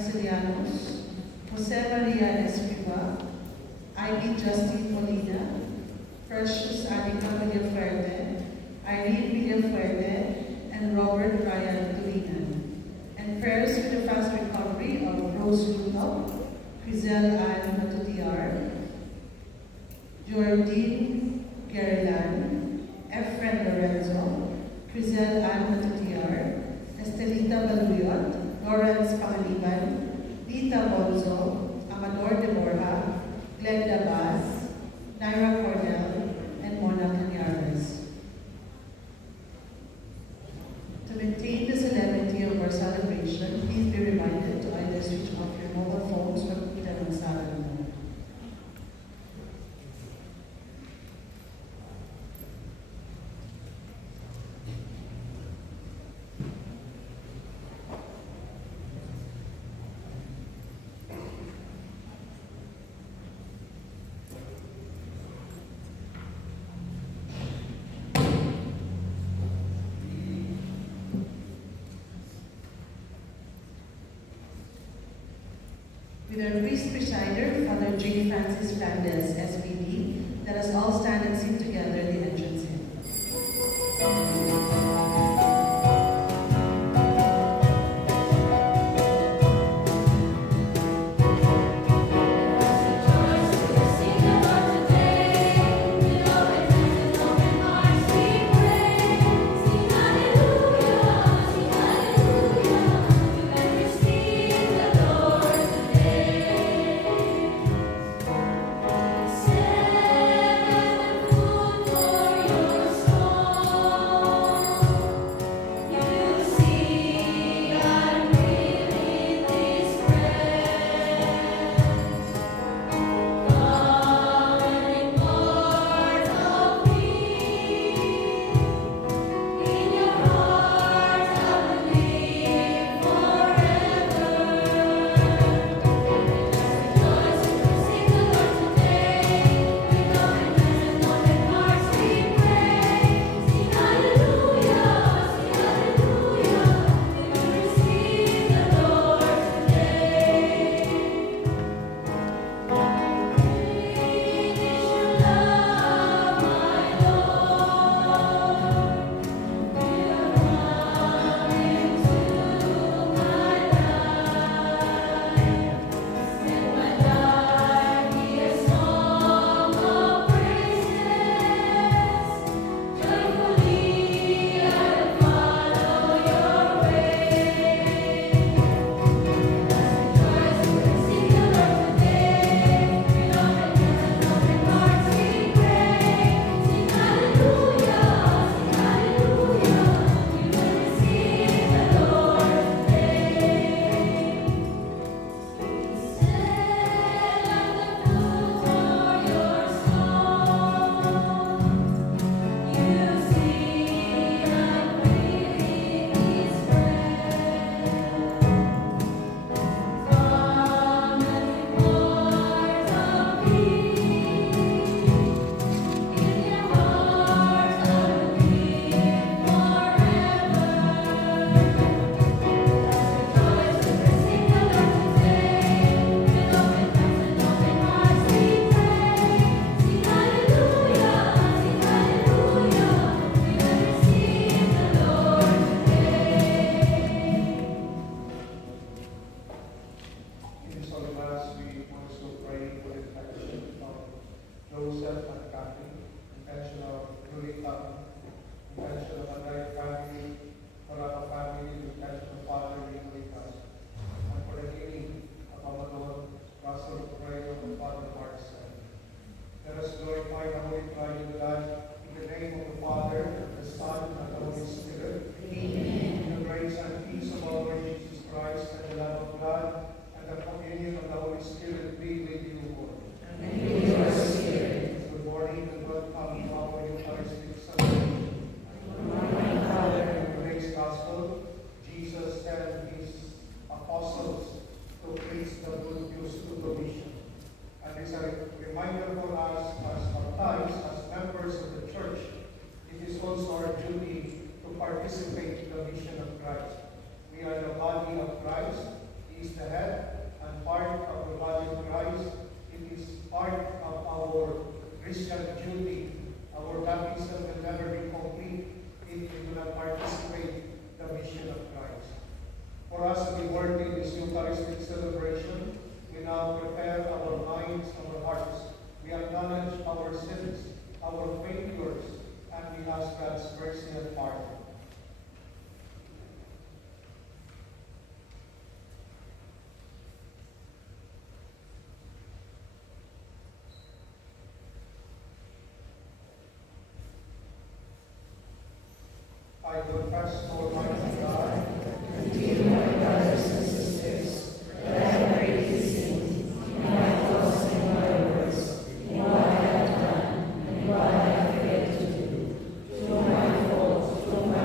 Silianos, Jose Maria Escriba, Ivy Justine Molina, Precious Anika Villafuerte, Irene Villafuerte, and Robert Ryan Tulinan. And prayers for the fast recovery of Rose Lutop, Crizel Ann Matutiar, Jordine Gerilan, Efren Lorenzo, Crizel Ann Matutiar, Estelita Baluyot, Lawrence Pangaliban, Lita Bonzo, Amador de Borja, Glenda Baz, Naira Cornell, and Mona Canyares. To maintain the solemnity of our celebration, please be reminded to either switch off your mobile phones or put them on silent mode. With our priest presider, Father J. Francis Fernandez, SPD, let us all stand and sing together the entrance hymn. participate in the mission of Christ. We are the body of Christ. He is the head, Eucharistic celebration, we now prepare our minds, our hearts. We acknowledge our sins, our failures, and we ask God's mercy and pardon. I confess, Almighty God, and you, my brothers and sisters, that I have greatly sinned in my thoughts and my words, in what I have done and what I have failed to do, through my fault, through my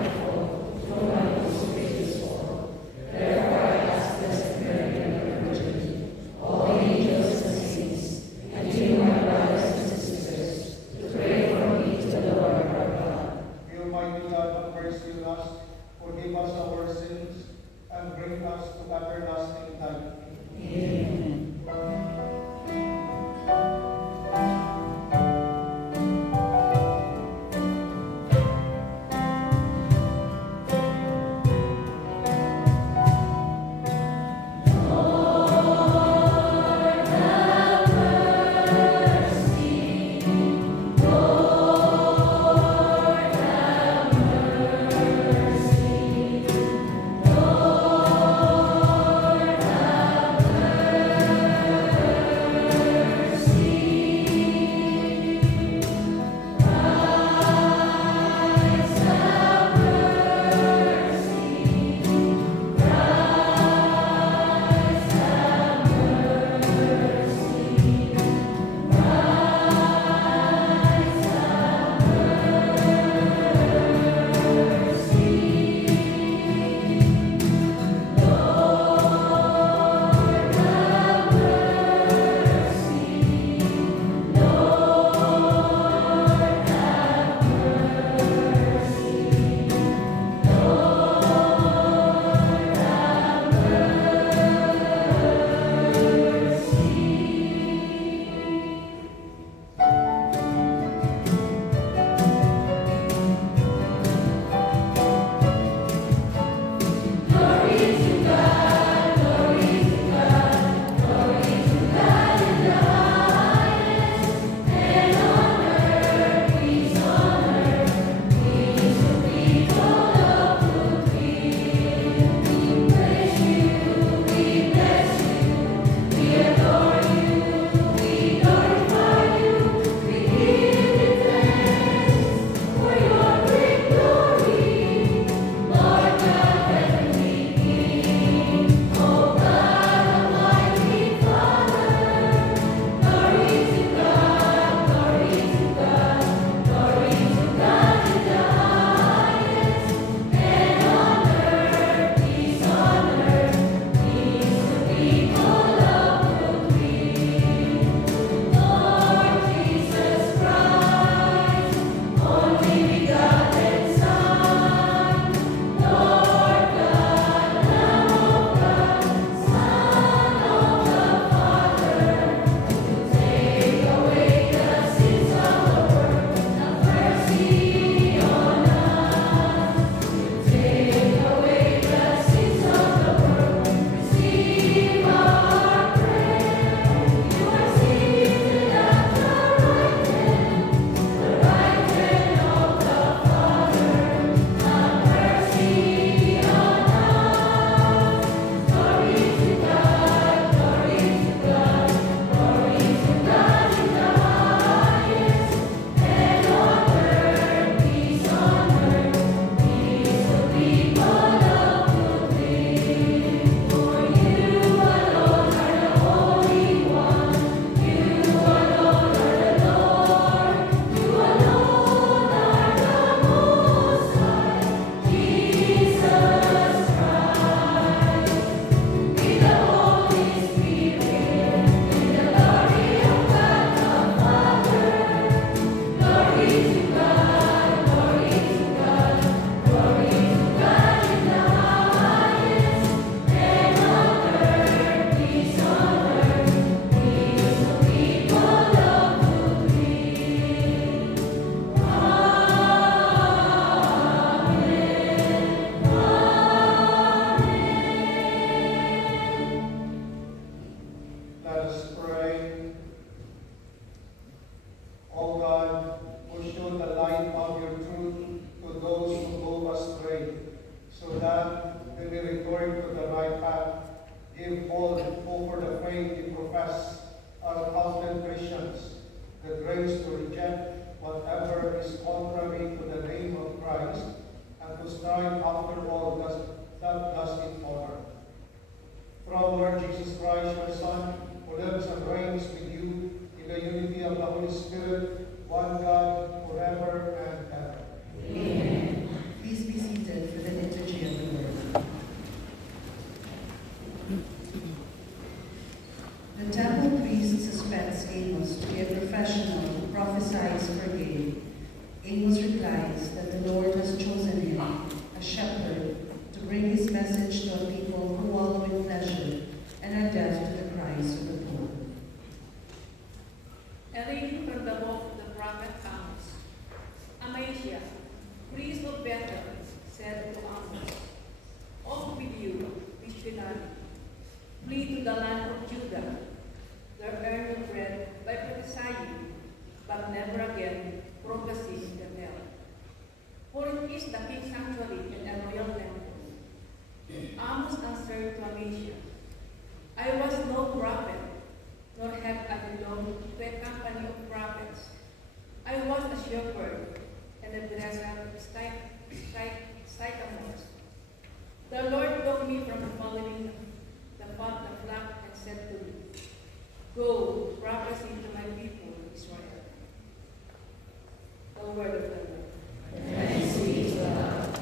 Give all who for the faith you profess are counted Christians the grace to reject whatever is contrary to the name of Christ and to strive after all that does it honor. Through our Lord Jesus Christ, your Son, who lives and reigns with you in the unity of the Holy Spirit, one God, forever and ever. Amen. Please be seated for the liturgy of the word. The temple priest suspects Amos to be a professional who prophesies for gain. Amos replies that the Lord has chosen him, a shepherd, to bring his message to a people who wallow in pleasure and are deaf to the cries of the poor. A reading from the book of the prophet Amos. Amaziah, priest of Bethel, said to Amos, "Off with you, missionary. Flee to the land of Judah. There earn your bread by prophesying, but never again prophecy in the Bethel. For it is the king's sanctuary and a royal temple." Amos answered to Amaziah, "I was no prophet, nor have I belonged to a company of prophets. I was a shepherd and a dresser of sycamores. The Lord took me from following the flock and said to me, 'Go, prophesy to my people, Israel.'" The word of the Lord. Thanks be to God.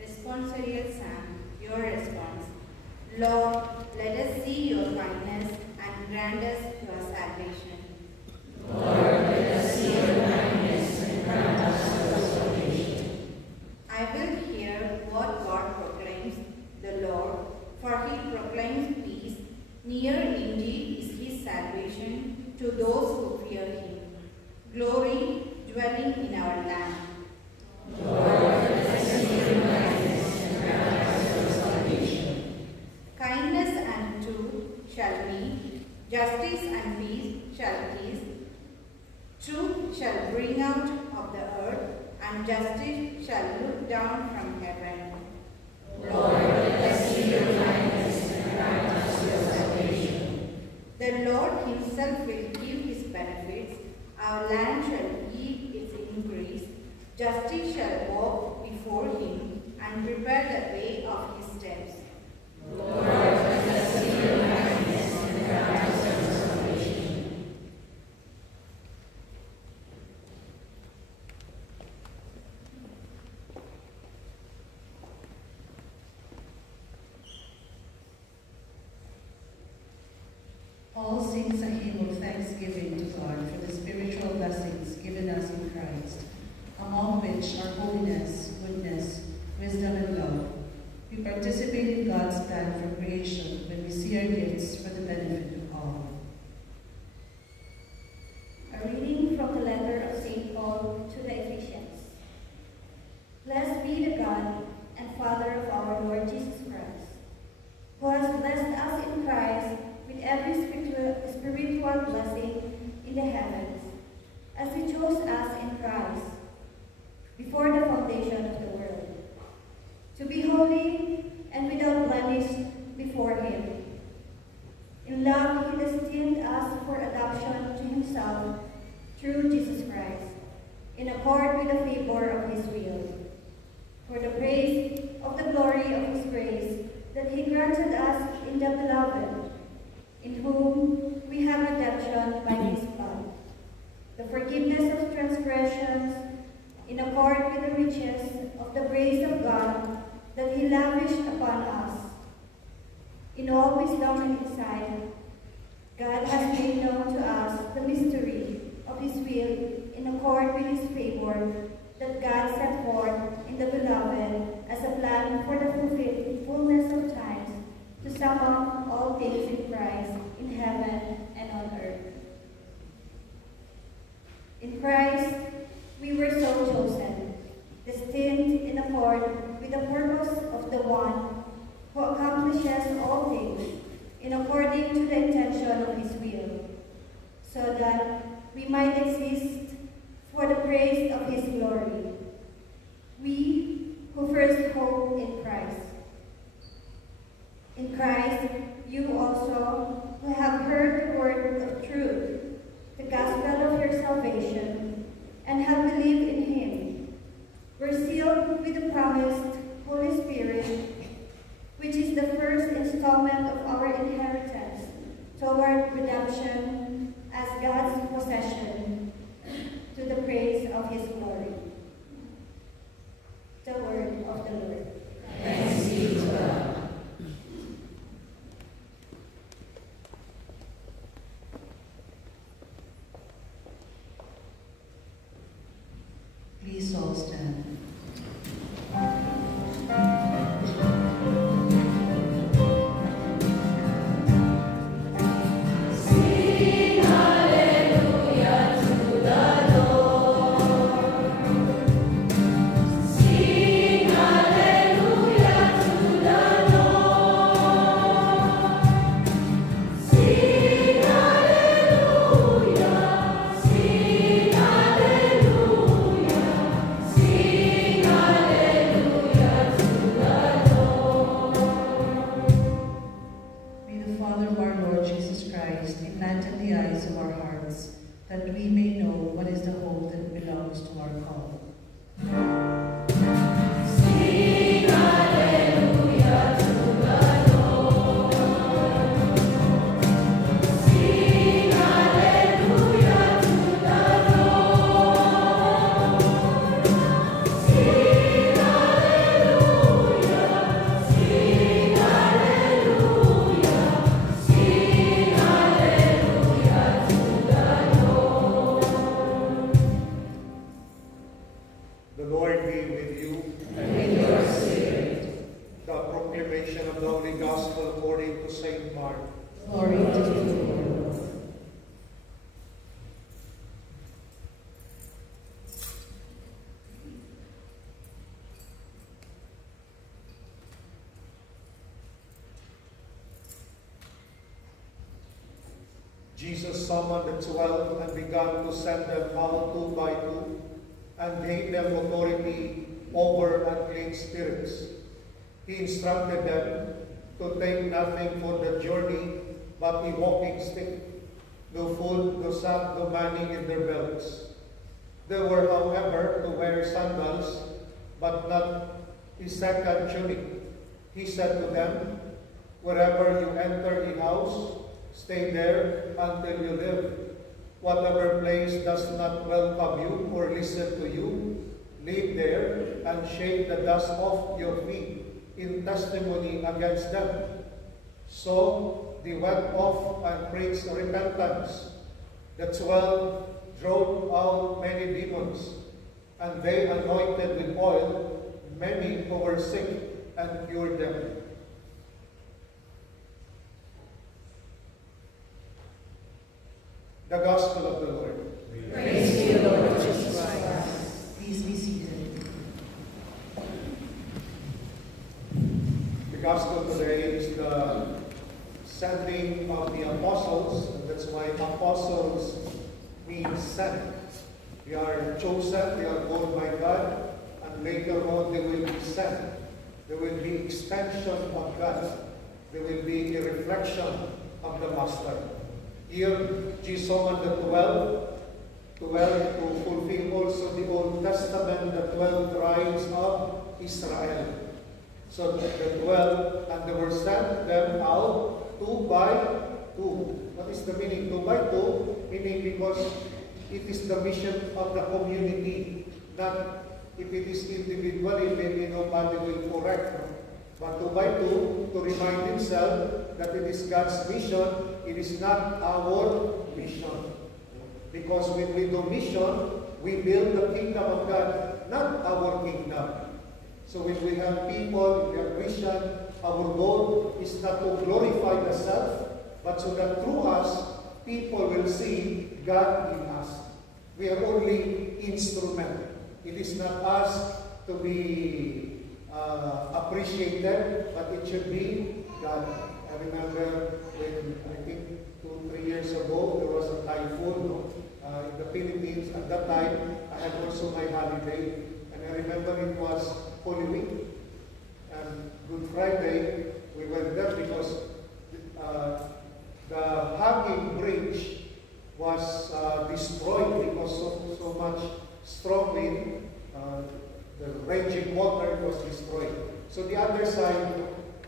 Responsorial Psalm, your response. Lord, let us see your kindness and grant us your salvation. Lord, let us see your kindness and grant us your salvation. I will hear what God proclaims, the Lord, for he proclaims peace. Near indeed is his salvation to those who fear him. Glory dwelling in our land. Lord, let us see your kindness and grant us your salvation. Kindness and truth shall meet, justice and peace shall kiss. Truth shall bring out of the earth, and justice shall look down from heaven. Lord, let us see your kindness and grant us your salvation. The Lord himself will give his benefits. Our land shall yield its increase. Justice shall walk before him and prepare the way of his steps. Lord, let us see your kindness and grant us your salvation. Paul sings a hymn of thanksgiving to God for the spiritual blessings given us in Christ, among which are holiness, goodness, wisdom, and love. We participate in God's plan for creation when we see our gifts for the benefit of all. A reading from the letter of St. Paul to the Ephesians. Blessed be the God and Father of our Lord Jesus Christ, who has blessed us in Christ with every spiritual blessing in the heavens, as he chose us in Christ before the foundation of the world, to be holy and without blemish before him. In love he destined us for adoption to himself through Jesus Christ, in accord with the favor of his will, for the praise of the glory of his grace that he granted us in the Beloved, in whom we have redemption by his blood, the forgiveness of transgressions, in accord with the riches of the grace of God that he lavished upon us. In all wisdom and insight, God has made known to us the mystery of his will in accord with his favor that God set forth in the Beloved as a plan for the fullness of times, to sum up all things in Christ, in heaven and on earth. In Christ we were so chosen, destined accord with the purpose of the one who accomplishes all things in according to the intention of his will, so that we might exist for the praise of his glory. We who first hope in Christ. In Christ, you also, who have heard the word of truth, the gospel of your salvation, and have believed in him, were sealed with the promised Holy Spirit, which is the first installment of our inheritance toward redemption as God's possession, to the praise of his glory. The word of the Lord. Thanks be to God. Please all stand. That we may know what is the hope that belongs to our call. Sing hallelujah to the Lord. Sing hallelujah to the Lord. Sing hallelujah. Sing hallelujah. Sing hallelujah to the Lord. The Lord be with you. And with your spirit. The proclamation of the Holy Gospel according to St. Mark. Glory to you, Lord. Jesus summoned the 12 and began to send them out 2 by 2, and gave them authority over unclean spirits. He instructed them to take nothing for the journey but a walking stick, no food, no sack, no money in their belts. They were, however, to wear sandals, but not a second tunic. He said to them, "Wherever you enter a house, stay there until you live. Whatever place does not welcome you or listen to you, leave there and shake the dust off your feet in testimony against them." So they went off and preached repentance. The 12 drove out many demons, and they anointed with oil many who were sick and cured them. The Gospel of the Lord. Praise to you, Lord Jesus Christ. Please be seated. The Gospel today is the sending of the apostles, and that's why apostles means sent. They are chosen, they are called by God, and later on they will be sent. There will be extension of God. There will be a reflection of the Master. Here, Jesus summoned the 12 to fulfill also the Old Testament, the 12 tribes of Israel. So the 12, and they were sent them out 2 by 2. What is the meaning? 2 by 2, meaning because it is the mission of the community, not if it is individually, maybe nobody will correct. But 2 by 2, to remind himself that it is God's mission, it is not our mission. Because when we do mission, we build the kingdom of God, not our kingdom. So when we have people, we have mission, our goal is not to glorify the self, but so that through us, people will see God in us. We are only instrument. It is not us to be appreciated, but it should be God. I remember when, I think 2-3 years ago, there was a typhoon in the Philippines. At that time, I had also my holiday. And I remember it was Holy Week. And Good Friday, we went there because the hanging bridge was destroyed because so much strong wind. The raging water was destroyed. So the other side,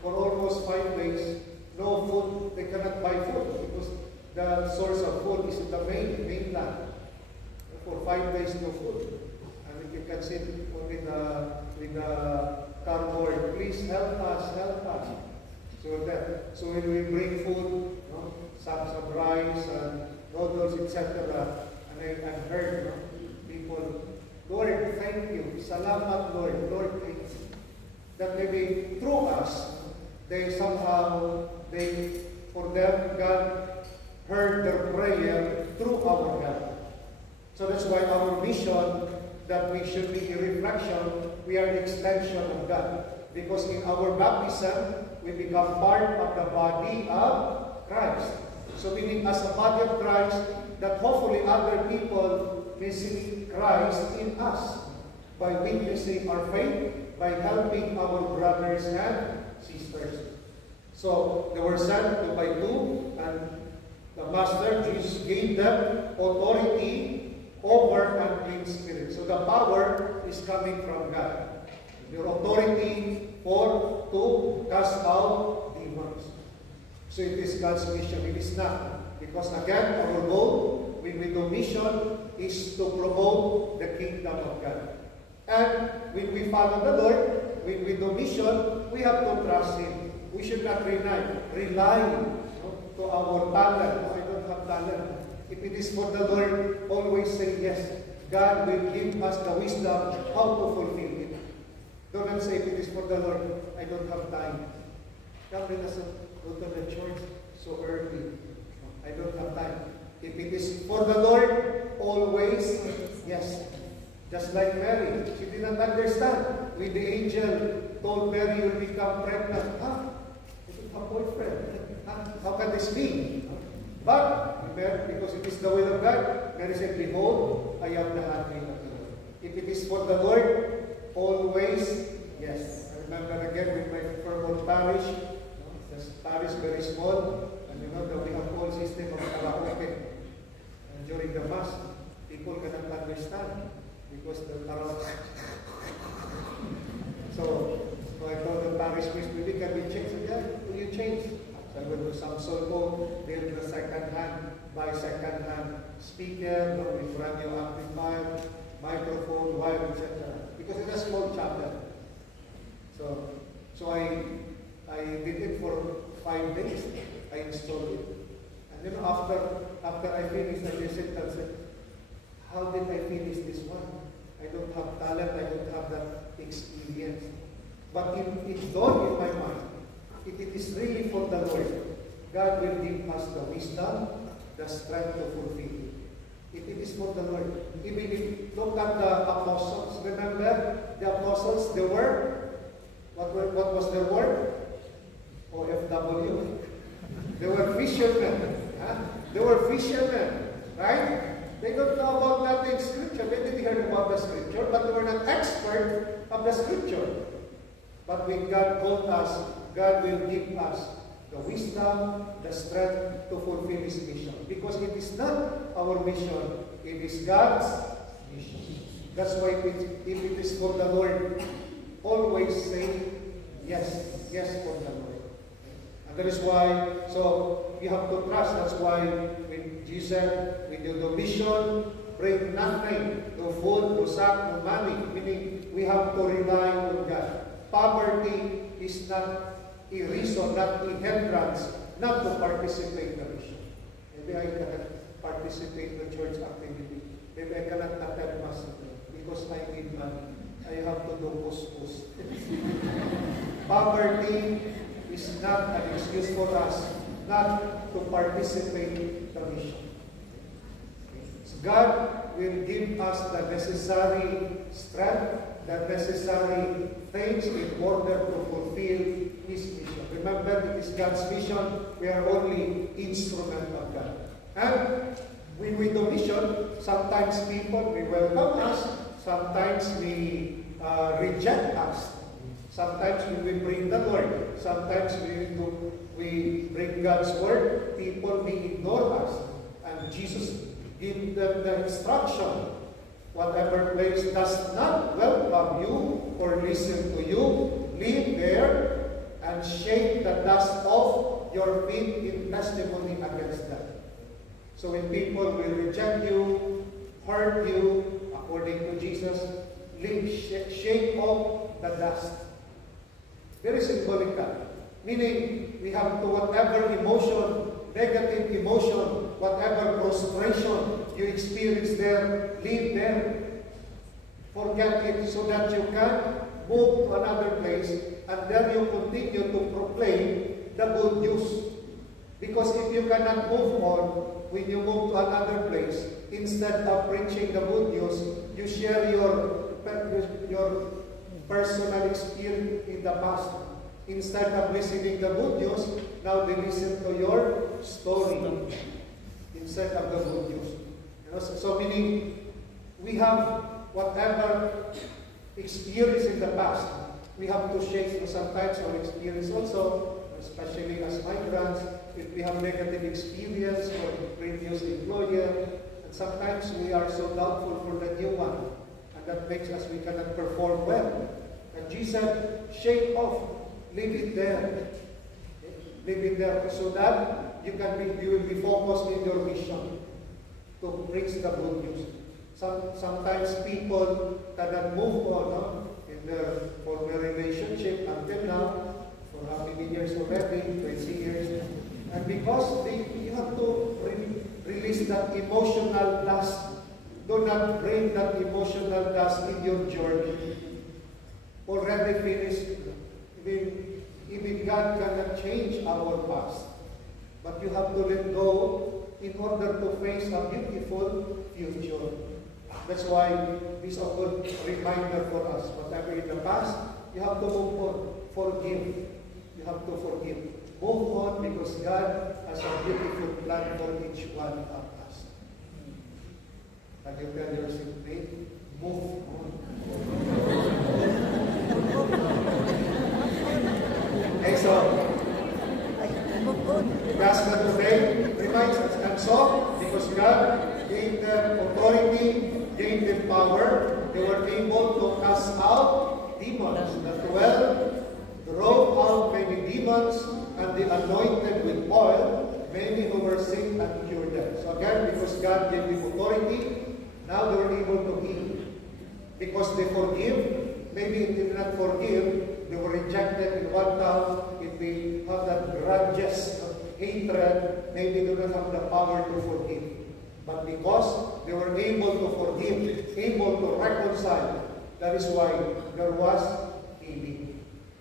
for almost 5 days, no food. They cannot buy food because the source of food is in the mainland. For 5 days, no food. And you can see with the cardboard, please help us, help us. So when we bring food, some rice and noodles, etc. And I've heard people, Lord, thank you. Salamat, Lord. Lord, thank you. That maybe through us, for them, God heard their prayer through our help. So that's why our mission, that we should be a reflection, we are the extension of God. Because in our baptism, we become part of the body of Christ. So meaning as a body of Christ, that hopefully other people may see Christ in us by witnessing our faith, by helping our brothers and sisters. So they were sent 2 by 2, and the Master Jesus gave them authority over unclean spirits. So the power is coming from God. Your authority to cast out demons. So it is God's mission. It is not. Because again, our goal with the mission is to promote the kingdom of God. And when we follow the Lord, with the mission, we have to trust Him. We should not rely to our talent. I don't have talent. If it is for the Lord, always say yes. God will give us the wisdom how to fulfill it. Don't say if it is for the Lord, I don't have time. Come let us go to the church so early. I don't have time. If it is for the Lord, always yes. Just like Mary, she did not understand. When the angel told Mary, you will become pregnant. I don't have a boyfriend. How can this be? But, because it is the will of God, Mary said, behold, I am the handmaid of the Lord. If it is for the Lord, always yes. I remember again with my Fairmont parish, this parish very small, and you know that we have whole system of karaoke. And during the Mass, people cannot understand because the karaoke. So I told the parish priest, maybe can we change? So, yeah, will you change? So I went to Samson Home, build the second hand, buy second hand speaker, with radio amplifier, microphone, wire, etc. Because it's a small chapel. So I did it for 5 days. I installed it. And then after I finished, I listened and said, how did I finish this one? I don't have talent, I don't have that experience. But it dawned in my mind, if it is really for the Lord, God will give us the wisdom, the strength to fulfill it. If it is for the Lord. Even if look at the apostles, remember the apostles, they were, what was their word? OFW. They were fishermen. They were fishermen, right? They don't know about nothing scripture. Maybe they heard about the scripture, but they were not expert of the scripture. But when God told us, God will give us the wisdom, the strength to fulfill His mission. Because it is not our mission, it is God's mission. That's why if it is for the Lord, always say yes, yes for the Lord. And that is why, so we have to trust. That's why when Jesus said, we do the mission, bring nothing, no food, no sack, no money. Meaning, we have to rely on God. Poverty is not a reason, not a hindrance, not to participate in the mission. Maybe I cannot participate in the church activity. Maybe I cannot attend Mass because I need money. I have to do post. Poverty is not an excuse for us not to participate in the mission. So God will give us the necessary strength, the necessary things in order to fulfill His mission. Remember, it is God's mission. We are only instrument of God. And when we do mission, sometimes people will welcome us, sometimes we reject us. Sometimes we will bring the word. Sometimes we bring God's word. People will ignore us. And Jesus gave them the instruction. Whatever place does not welcome you or listen to you, leave there and shake the dust off your feet in testimony against them. So when people will reject you, hurt you, according to Jesus, leave, shake off the dust. Very symbolical. Meaning, we have to, whatever emotion, negative emotion, whatever frustration you experience there, leave there. Forget it so that you can move to another place and then you continue to proclaim the good news. Because if you cannot move on, when you move to another place, instead of preaching the good news, you share your personal experience in the past. Instead of listening the good news, now they listen to your story instead of the good news. You know, so meaning we have whatever experience in the past, we have to shake sometimes our experience also, especially as migrants, if we have negative experience for previous employer, and sometimes we are so doubtful for the new one, and that makes us we cannot perform well. And Jesus said, shake off, leave it there. Leave it there so that you will be focused in your mission to preach the good news. Sometimes people cannot move on in their former relationship until now, for how many years already, 20 years. And because you have to release that emotional dust. Do not bring that emotional dust in your journey. Already finished. Even God cannot change our past. But you have to let go in order to face a beautiful future. That's why this is a good reminder for us. Whatever in the past, you have to move on. Forgive. You have to forgive. Move on because God has a beautiful plan for each one of us. Can you tell your seatmate? Move on. Okay, so the gospel today reminds us, and so because God gave them authority, gave them power, they were able to cast out demons. The 12 drove out many demons, and they anointed with oil many who were sick and cured them. So again, because God gave them authority, now they were able to heal. Because they forgive, maybe they did not forgive, they were rejected in one town. If they have that grudges, hatred, maybe they don't have the power to forgive. But because they were able to forgive, able to reconcile, that is why there was healing.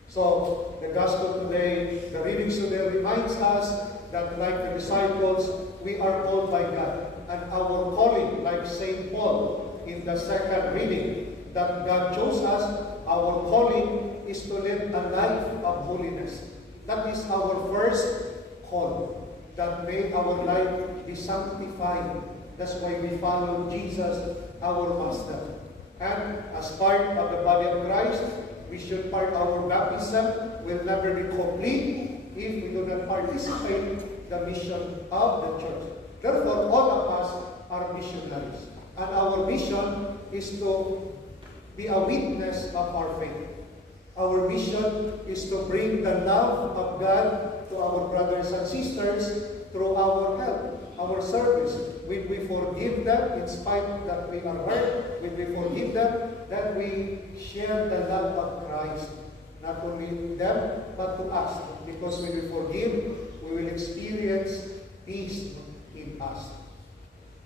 So the gospel today, the reading today reminds us that like the disciples, we are called by God. And our calling, like St. Paul in the second reading, that God chose us, our calling is to live a life of holiness. That is our first call, that may our life be sanctified. That's why we follow Jesus, our Master. And as part of the body of Christ, we should part our baptism will never be complete if we do not participate in the mission of the church. Therefore, all of us are missionaries. And our mission is to be a witness of our faith. Our mission is to bring the love of God to our brothers and sisters through our help, our service. When we forgive them, in spite that we are hurt, when we forgive them, that we share the love of Christ, not only to them, but to us. Because when we forgive, we will experience peace in us.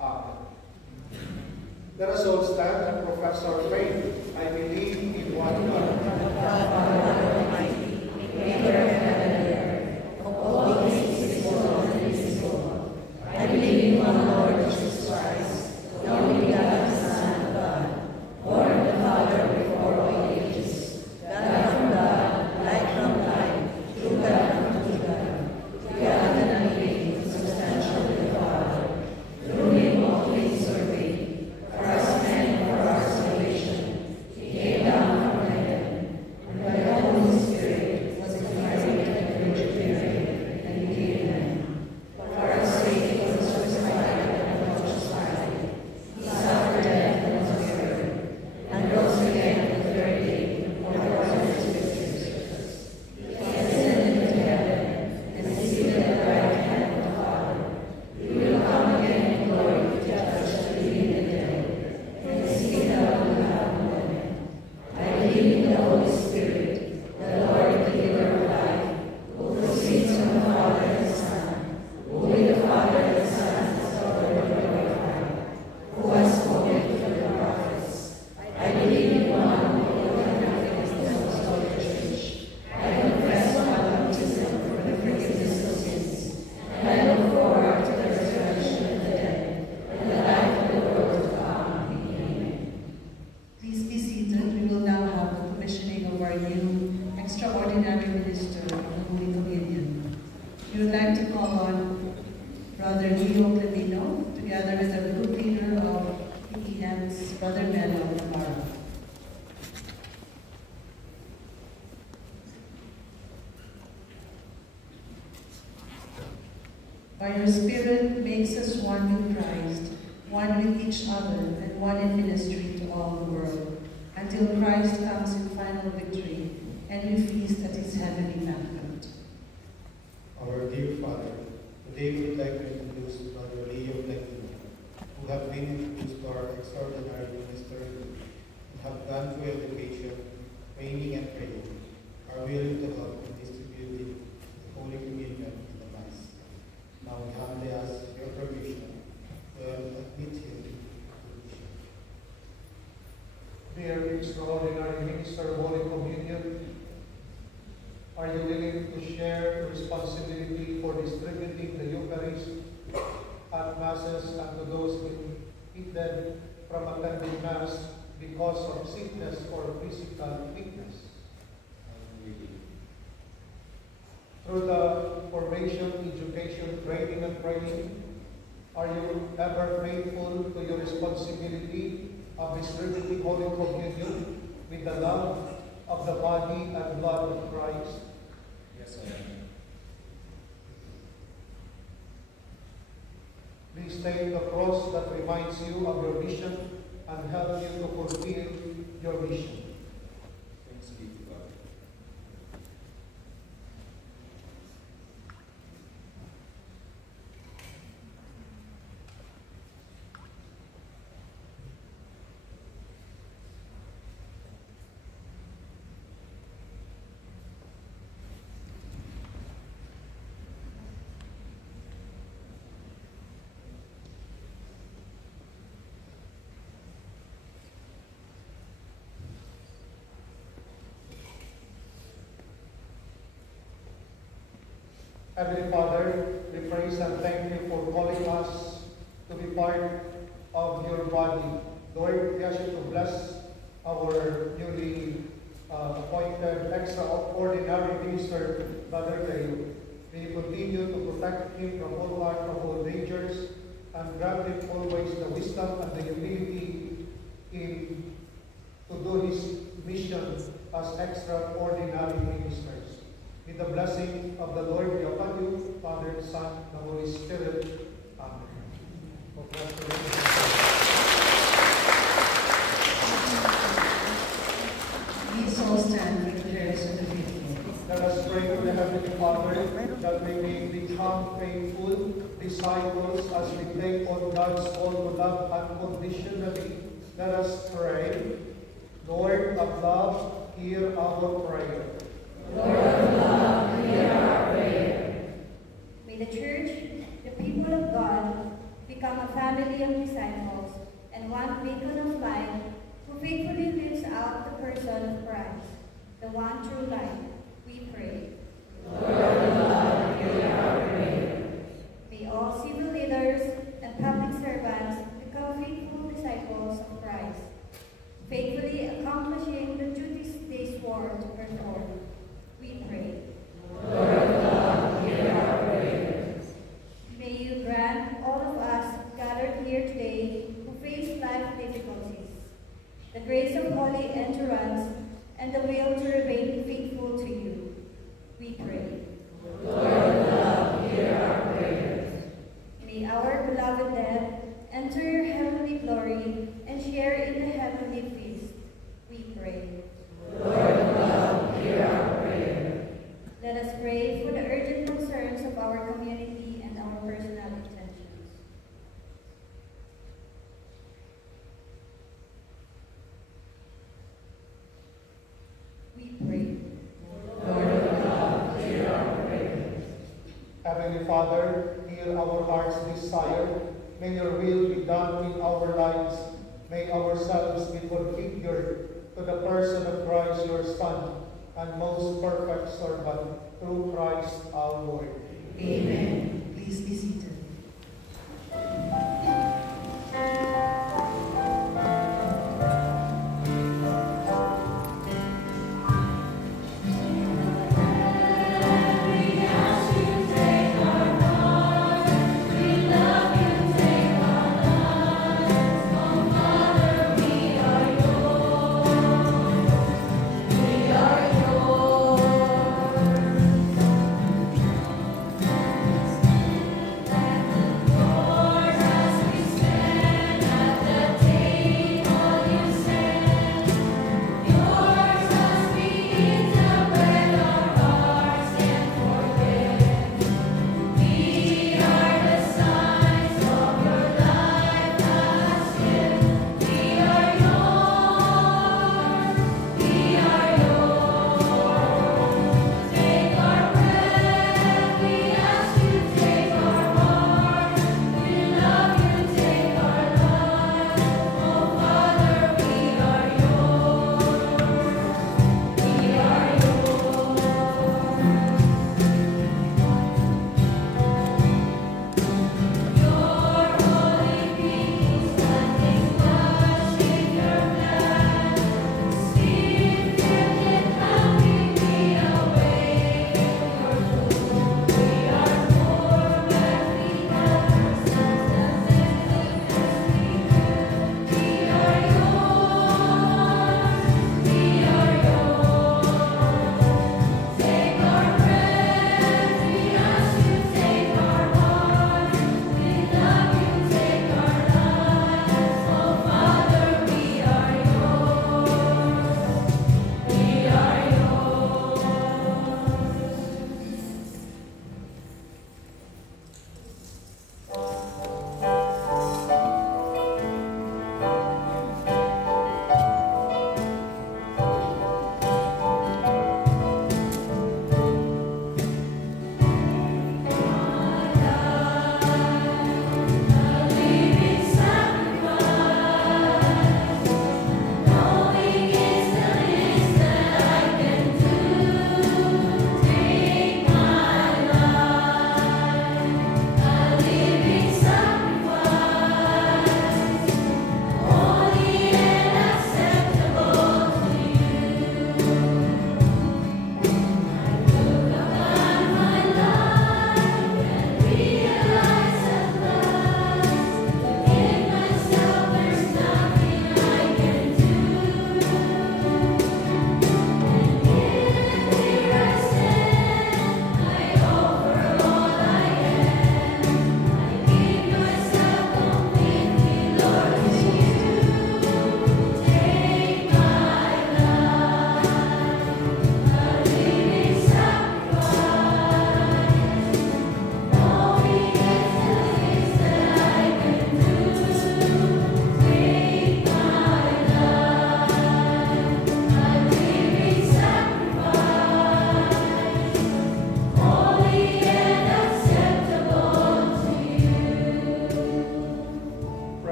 Amen. Let us all stand and profess our faith. I believe in one God. Father Almighty, maker of heaven and earth, of all things visible and invisible. I believe in one Lord Jesus Christ, the only begotten Son of God, born of the Father before all extraordinary minister of the Holy Communion. We would like to call on Brother Leo Clemino, together with the group leader of PEM's Brother Melo Navarro. By your Spirit makes us one with Christ, one with each other, and one in ministry to all the world, until Christ comes in final victory, and we feast at his heavenly banquet. Our dear Father, today we would like to introduce Brother Leo Clemino, who have been introduced to our extraordinary minister and have gone through education, training, and praying, are willing to help in distributing the Holy Communion in the Mass. Now we humbly ask your permission to admit him to the mission. Dear extraordinary minister of Holy Communion, are you willing to share the responsibility for distributing the Eucharist at Masses and to those hindered from attending Mass because of sickness or physical weakness? Through the formation, education, training, and training, are you ever faithful to your responsibility of distributing Holy Communion with the love of the body and blood of Christ? Yes, I am. Please take the cross that reminds you of your mission and help you to fulfill your mission. Thanks be to God. Heavenly Father, we praise and thank you for calling us to be part of your body. Lord, we ask you to bless our newly appointed extraordinary minister, Brother Leo. May you continue to protect him from all harm, from all dangers, and grant him always the wisdom and the humility to do his mission as extraordinary ministers. With the blessing of the Lord be upon you, Father, Son, and the Holy Spirit. Amen. Please all stand for the prayers of the faithful. Let us pray to the Heavenly Father that we may become faithful disciples as we take on God's call to love unconditionally. Let us pray. Lord of love, hear our prayer. Lord of love, hear our prayer. May the Church, the people of God, become a family of disciples and one beacon of light who faithfully lives out the person of Christ, the one true light. We pray. Lord of love, hear our prayer. May all civil leaders and public servants become faithful disciples of Christ, faithfully accomplishing the duties they swore to perform. We pray. Lord of love, hear our prayers. May you grant all of us gathered here today who face life difficulties the grace of holy endurance and the will to remain faithful to you. We pray. Lord of love, hear our prayers. May our beloved dead enter your heavenly glory and share in the heavenly feast. We pray. Lord of love, hear our prayer. Let us pray for the urgent concerns of our community and our personal intentions. We pray. Lord of love, hear our prayers. Heavenly Father, hear our heart's desire. May your will be done in our lives. May ourselves be configured to the person of Christ, your Son, and most perfect servant, through Christ our Lord. Amen. Please be seated.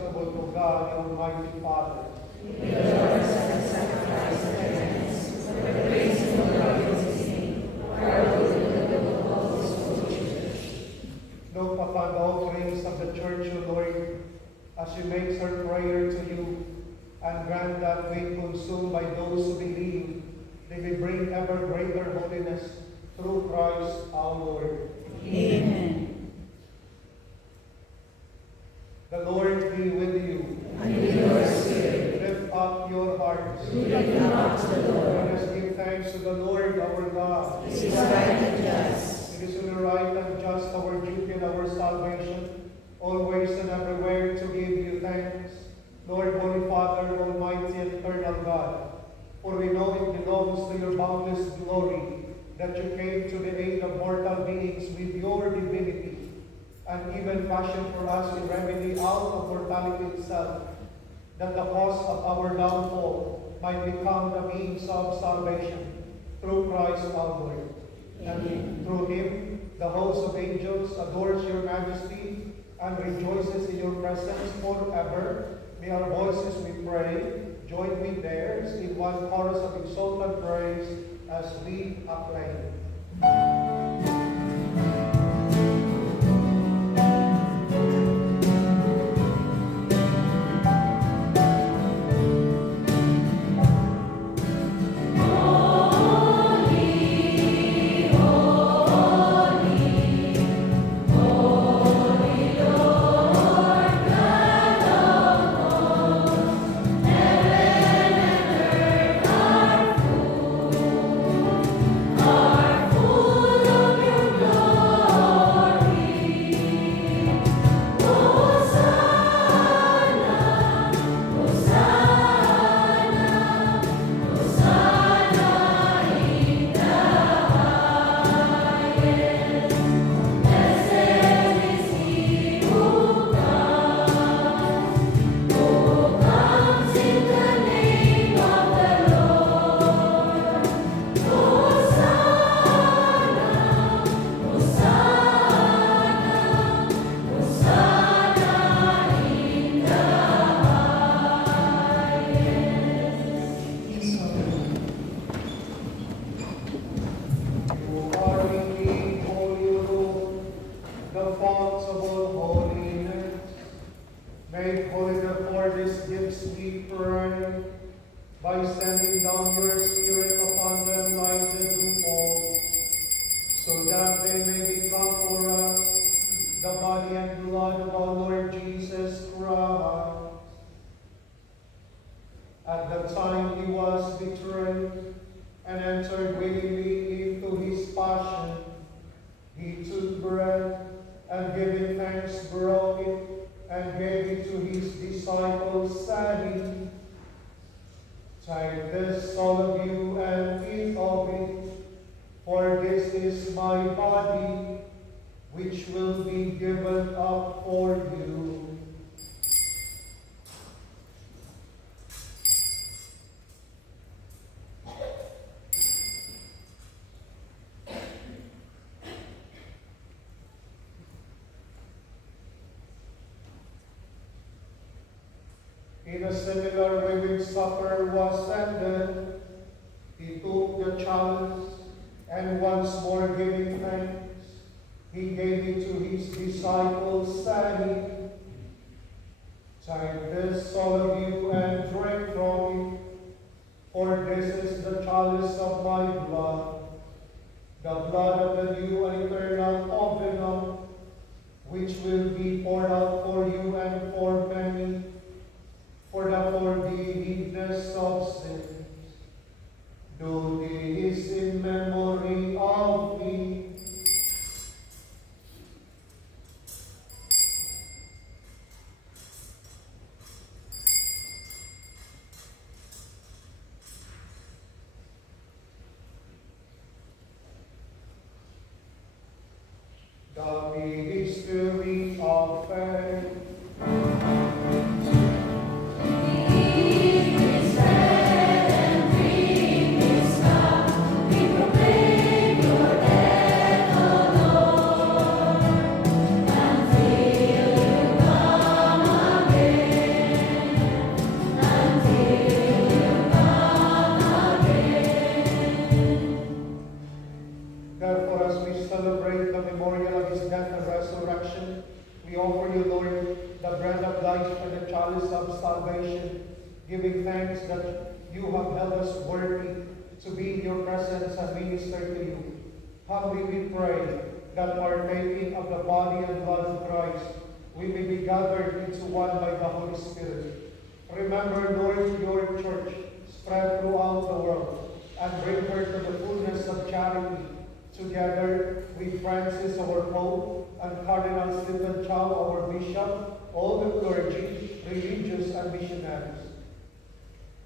acceptable to God, the Almighty Father. Look upon the offerings of the Church, O Lord, as she makes her prayer to you, and grant that when consumed by those who believe, they may bring ever greater holiness through Christ our Lord. Amen. The Lord be with you. And with your spirit. Lift up your hearts. Lift them up to the Lord. Let us give thanks to the Lord our God. It is right and just. It is only right and just, our duty and our salvation, always and everywhere to give you thanks, Lord, Holy Father, Almighty and eternal God. For we know it belongs to your boundless glory that you came to the aid of mortal beings with your divinity, and even fashioned for us a remedy out of mortality itself, that the cause of our downfall might become the means of salvation through Christ our Lord. And through him, the host of angels adores your majesty and rejoices in your presence forever. May our voices, we pray, join with theirs in one chorus of exultant praise as we acclaim. In a similar way, when supper was ended, he took the chalice, and once more giving thanks, he gave it to his disciples, saying, "Take this, all of you, and drink from it, for this is the chalice of my blood, the blood of the new and eternal covenant, which will be poured out for you and for many, for the forgiveness of sins. Do this in memory of me." The mystery of faith. Until you come again. giving thanks that you have held us worthy to be in your presence and minister to you. Humbly we pray that partaking of the body and blood of Christ, we may be gathered into one by the Holy Spirit. Remember, Lord, your church spread throughout the world, and bring her to the fullness of charity, together with Francis, our Pope, and Cardinal Stephen Chow, our Bishop, all the clergy, religious, and missionaries.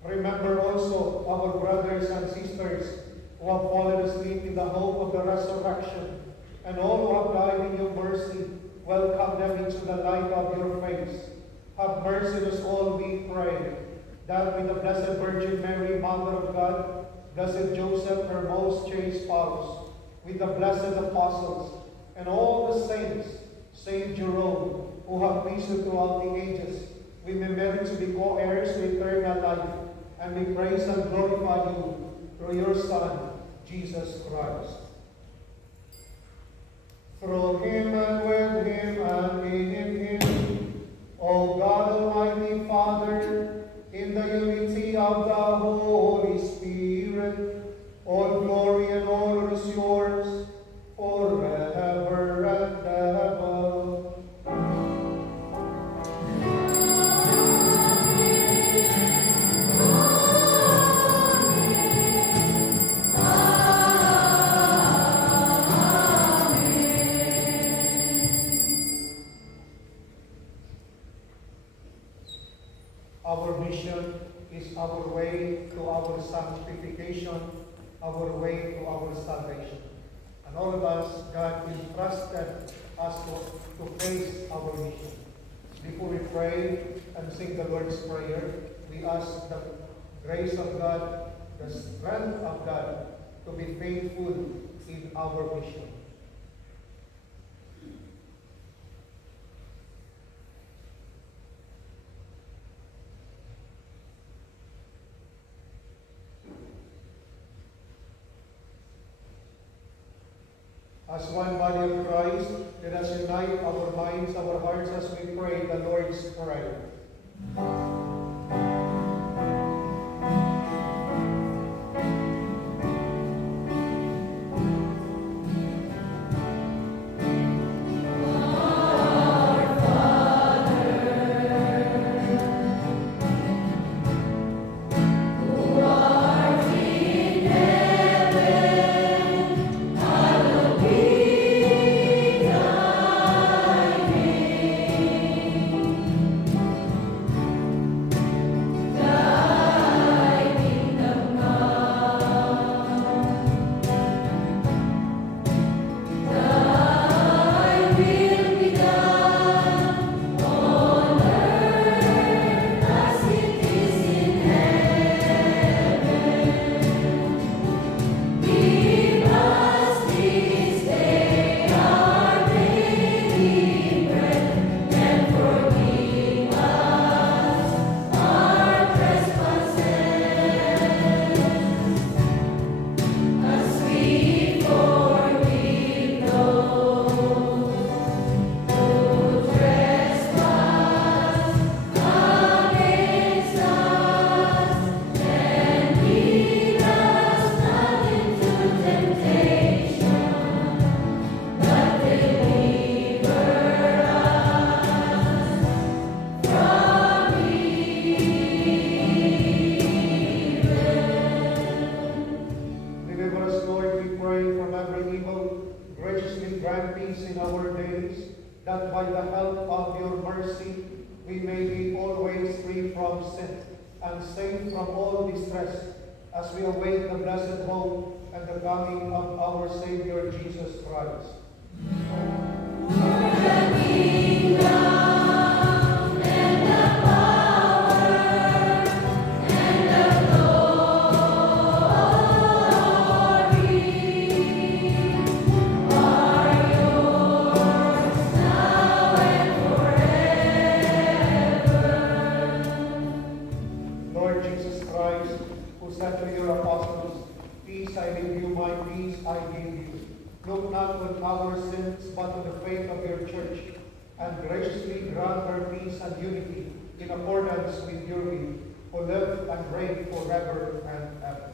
Remember also our brothers and sisters who have fallen asleep in the hope of the resurrection, and all who have died in your mercy. Welcome them into the light of your face. Have mercy on us all, we pray, that with the Blessed Virgin Mary, Mother of God, Blessed Joseph, her most chaste spouse, with the blessed apostles, and all the saints, Saint Jerome, who have pleased throughout the ages, we may merit to be co-heirs to eternal life, and we praise and glorify you through your Son, Jesus Christ. Through him and with him and in him, O God Almighty Father, in the unity of the Holy Spirit, all glory and honor is yours forever and ever. Our mission is our way to our sanctification, our way to our salvation. And all of us, God entrusted us to face our mission. Before we pray and sing the Lord's Prayer, we ask the grace of God, the strength of God, to be faithful in our mission. As one body of Christ, let us unite our minds, our hearts as we pray the Lord's Prayer. That by the help of your mercy we may be always free from sin and safe from all distress, as we await the blessed hope and the coming of our Savior Jesus Christ. Look not on our sins, but on the faith of your church, and graciously grant her peace and unity in accordance with your will, who live forever and ever.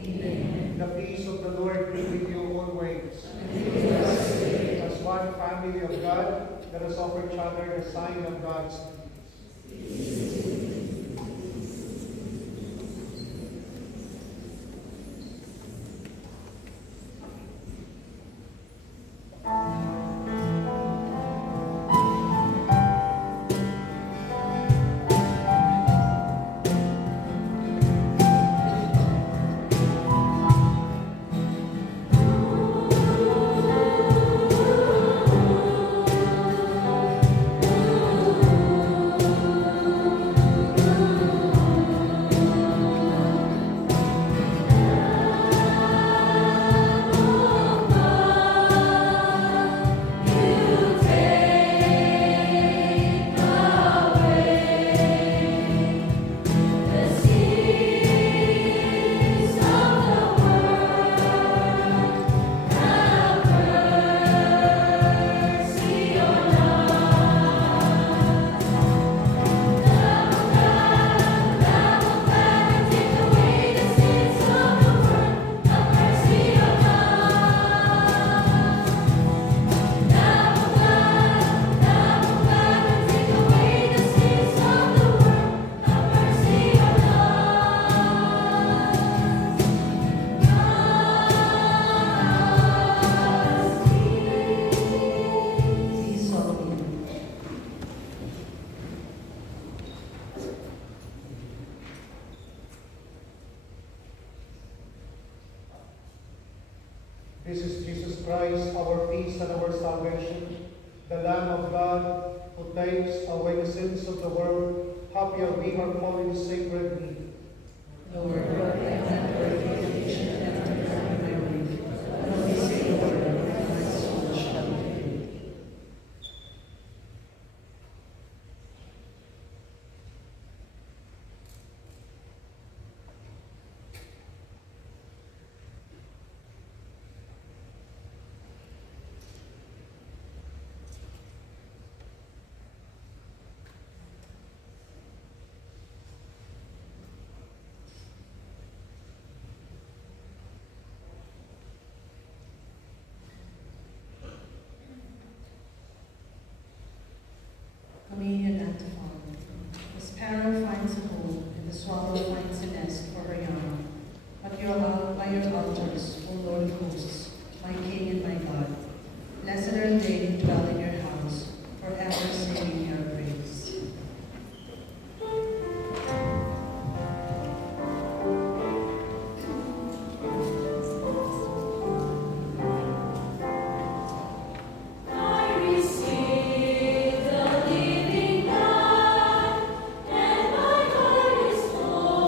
Amen. The peace of the Lord be with you always. As one family of God, let us offer each other the sign of God's peace. This is Jesus Christ, our peace and our salvation, the Lamb of God, who takes away the sins of the world. Happy are we who are called in His sacred name. Lord, I am not worthy that you should enter under my roof, but only say a word, and my soul shall be healed. Communion antiphon. The sparrow finds a home, and the swallow finds a nest for her young. But by your altars, O Lord of hosts, my King and my God, blessed are they who dwell in your house, forever singing your praise. Receive the living God, and my heart is full.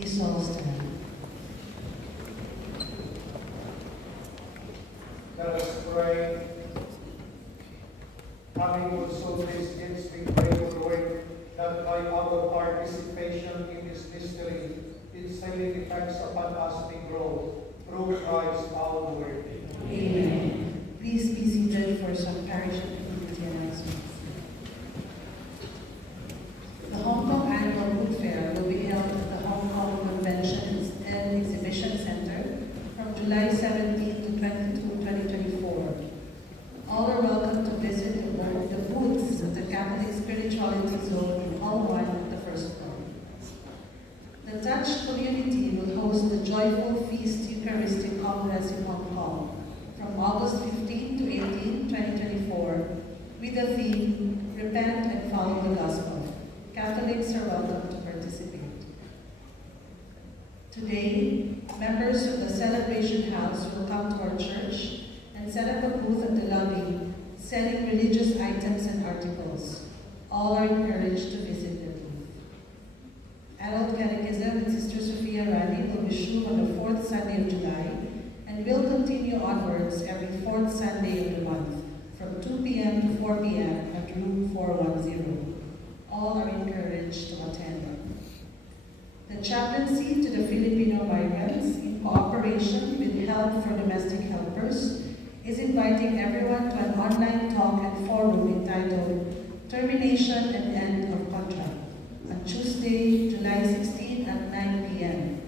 Please all stand. Let us pray. Having also these gifts, we pray, O Lord, that by our participation in this mystery, its healing effects upon us may grow, through Christ our Lord. Amen. Please be seated for some parish and community announcements. The Hong Kong Annual Food Fair will be held at the Hong Kong Convention and Exhibition Center from July 17 to 22, 2024. All are welcome to visit the booths at the Catholic Spirituality Zone in Hall 1 at the first floor. The Dutch community will host the Joyful Feast Eucharistic Congress in Hong Kong from August 15 to 18, 2024, with the theme, Repent and Follow the Gospel. Catholics are welcome to participate. Today, members of the Celebration House will come to our church and set up a booth at the lobby, selling religious items and articles. All are encouraged to visit the booth. Adult Catechism with Sister Sophia Rani will resume on the 4th Sunday of July and will continue onwards every 4th Sunday of the month from 2 p.m. to 4 p.m. at room 410. All are encouraged to attend. The chaplaincy to the Filipino migrants, in cooperation with Help for Domestic Helpers, is inviting everyone to an online talk and forum entitled Termination and End of Contract on Tuesday, July 16 at 9 p.m.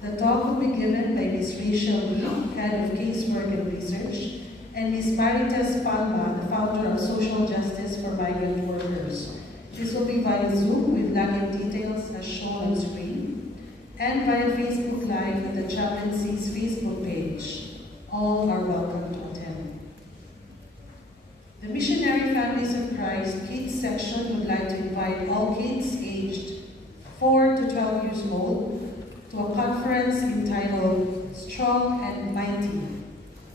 The talk will be given by Ms. Rachel Lee, Head of Casework and Research, and Ms. Marites Palma, the founder of Social Justice for Migrant Workers. This will be via Zoom with login details as shown on screen, and via Facebook Live at the chaplaincy's Facebook page. All are welcome to attend. The Missionary Families of Christ Kids section would like to invite all kids aged 4 to 12 years old to a conference entitled Strong and Mighty.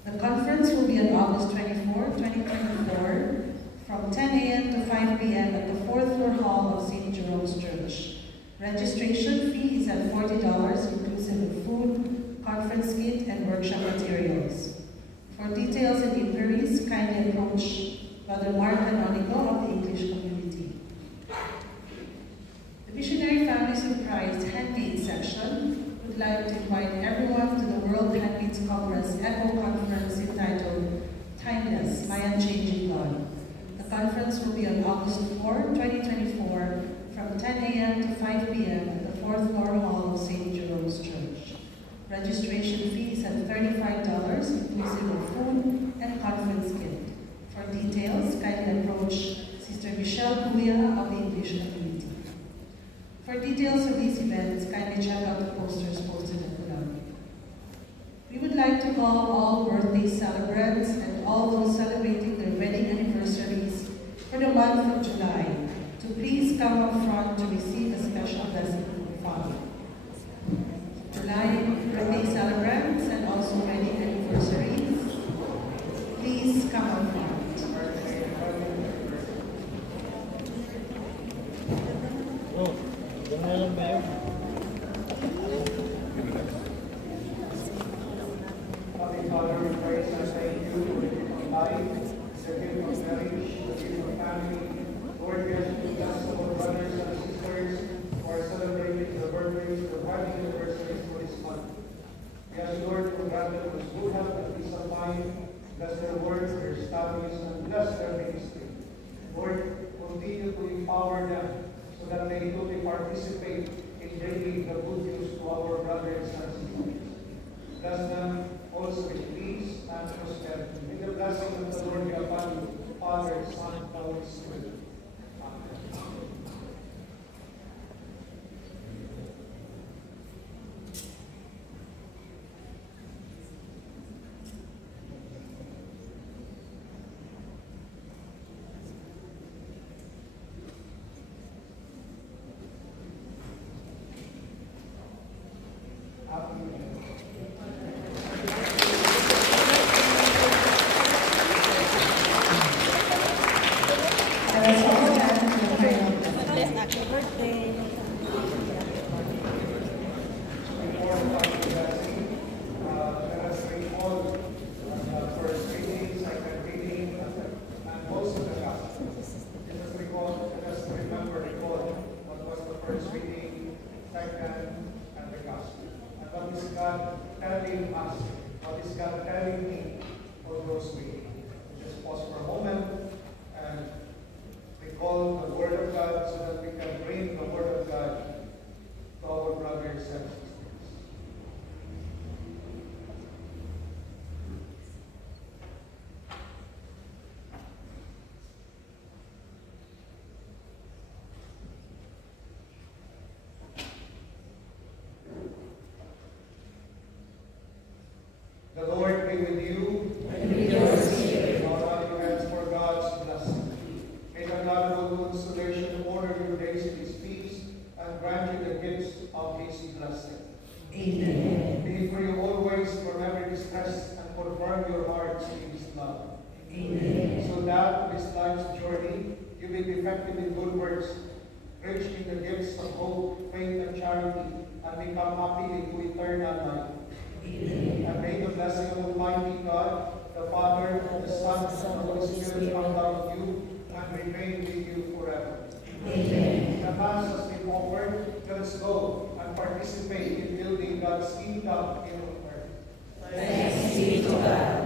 The conference will be on August 24, 2024 from 10 a.m. to 5 p.m. at the 4th floor hall of St. Jerome's Church. Registration fee is at $40 inclusive of food, conference kit, and workshop materials. For details and inquiries, kindly approach Brother Mark Canonico of the English community. The Missionary Families of Christ Handmaid section would like to invite everyone to the World Handmaids Conference ECHO Conference entitled Timeless, My Unchanging God. The conference will be on August 4, 2024 from 10 a.m. to 5 p.m. at the 4th floor hall of St. Jerome's Church. Registration fee is at $35 inclusive of food and conference kit. For details, kindly approach Sister Michelle Puya of the English community. For details of these events, kindly check out the posters posted at the lobby. We would like to call all birthday celebrants and all those celebrating their wedding anniversaries for the month of July to please come up front to receive a special blessing from Father. July birthday celebrants and also wedding anniversaries, please come up front. Loving Father, we praise and thank you for the gift of life, the gift of marriage, the gift of family. Lord, we ask you to bless our brothers and sisters who are celebrating their birthdays, their wedding anniversaries for this month. We ask you, Lord, to grant them with good health and peace of mind, bless their work, their studies, and bless their ministry. Lord, continue to empower them so that they too participate in bringing the good news to our brothers and sisters. Bless them also with peace and prosperity. May the blessing of the Lord be upon you, Father, Son, and Holy Spirit. Amen. Happy American and the gospel. And what is God telling us? What is God telling me for those waiting? Just pause for a moment and recall the Word of God so that we can bring the Word of God to our brothers and sisters. The Lord be with you. And with your spirit. Bow down your heads for God's blessing. May the God of all consolation order your days in His peace and grant you the gifts of His blessing. Amen. May He free you always from every distress and confirm your hearts in His love. Amen. So that this life's journey you may be effective in good works, rich in the gifts of hope, faith, and charity, and become happy into eternal life. Amen. And may the blessing of Almighty God, the Father, the Son, and the Holy Spirit come down with you and remain with you forever. Amen. The Mass has been offered. Let us go and participate in building God's kingdom in earth. Thanks be to God.